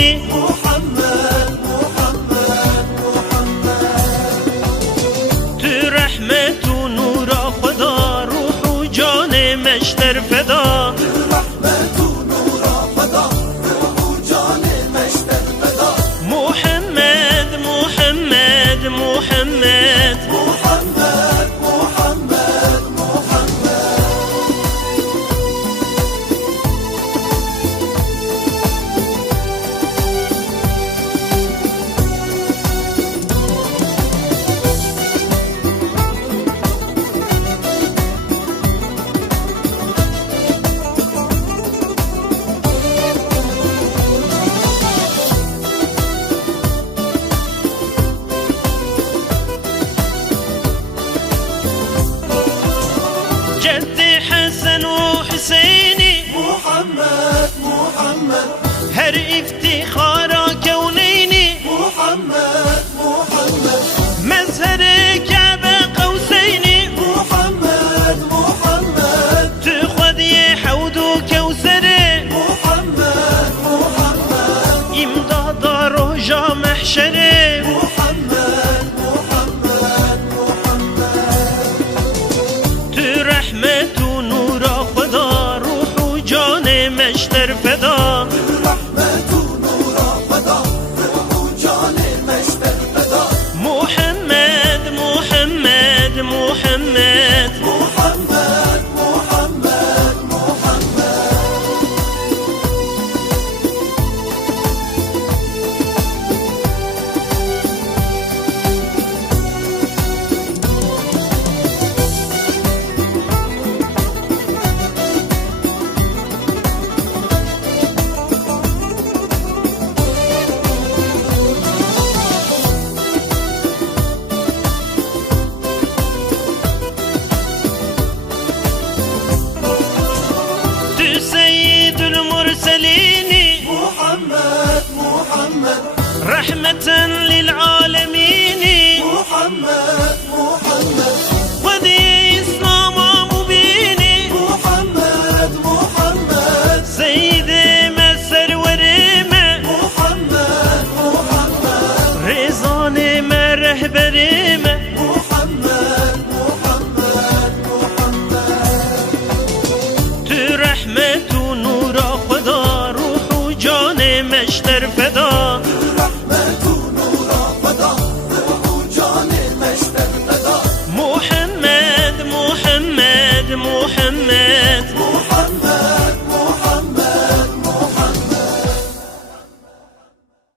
رسولي محمد محمد محمد. تو رحمت و نور خدا روح و جان مشتر فدا. رحمت و نور خدا روح و جان مشتر فدا. محمد محمد محمد محمد محمد محمد. جد حسن و حسینی محمد محمد. هر افتخارا کونینی محمد محمد. مظهر کعبه قوسینی محمد محمد. تو خودی حوض و کوثره محمد محمد. امداد رجا محشره محمد محمد محمد. تو رحمت و نور خدا روح و جان مشتر فدا. رحمت و نور خدا روح و جان مشتر فدا. محمد محمد محمد محمد محمد محمد. تو سيد المرسلين محمد محمد. رحمة للعالمين محمد